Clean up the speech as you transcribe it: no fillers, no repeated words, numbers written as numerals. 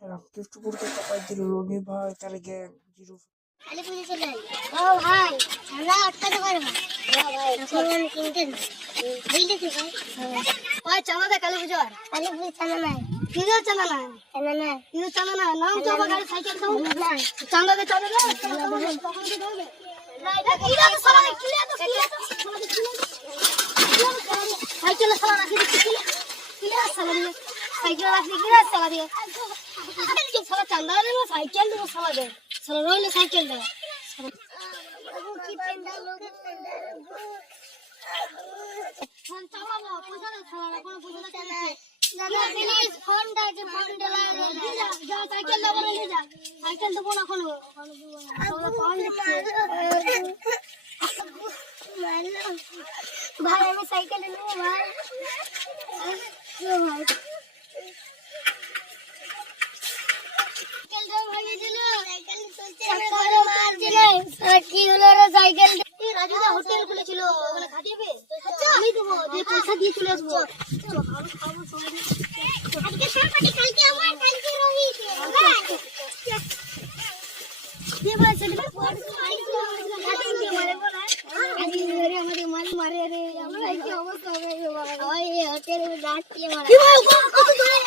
রামকৃষ্ণ পুরকে টাকায় দিল রনি ভাই তার গ্যাং জিরো। খালি পুজো চলে ও ভাই আমরা আটকাতে পারবো না ভাই এখন কিনতে না বুঝলি তুই ভাই ভাই চাঁদা দে কালী পুজো চাঁদা নাই কিলো চাঁদা নাই কিলো চাঁদা নাই নাম চাঁদা গাড়ি সাইকেল দাও চাঁদা দে তখন কি দেবে কিলো তো সারা কিলো তো সাইকেল সারা রাখি কিলো কিলো সারা দিয়ে সাইকেল রাখি কিলো সারা দিয়ে সারা চাঁদা দে সাইকেল দে সারা দে সারা রইলে সাইকেল দে বাবু কি পেন্ডা লোক পেন্ডা ফোন চালাবো পয়সা দে সারা কোন পয়সা দে দাদা প্লিজ ফোনটা যে ফোন ডলা নিয়ে যা যা সাইকেল দাও নিয়ে যা সাইকেল দেবো না কোন ফোন ভাই আমি সাইকেল নেব ভাই ভাই সাইকেল ভাঙিয়ে দিল সাইকেল চলছে মারছে না কি হলো রে সাইকেল এই রাজুদা হোটেল খুলেছিল ওখানে খাটিবে আমি দেবো যে পয়সা দিয়ে চলে আসবো চলো খাবো সবাই আজকে সরপাটি কালকে আমার কালকে রোহিত দিয়ে বলেছে দিবে পরশু আইছিল খাটিয়ে দিয়ে মারে বলা আজকে ধরে আমাদের মারে রে আমরা কি অবস্থা হবে বাবা ওই হোটেলে যাচ্ছি মারা কি ভাই কত ধরে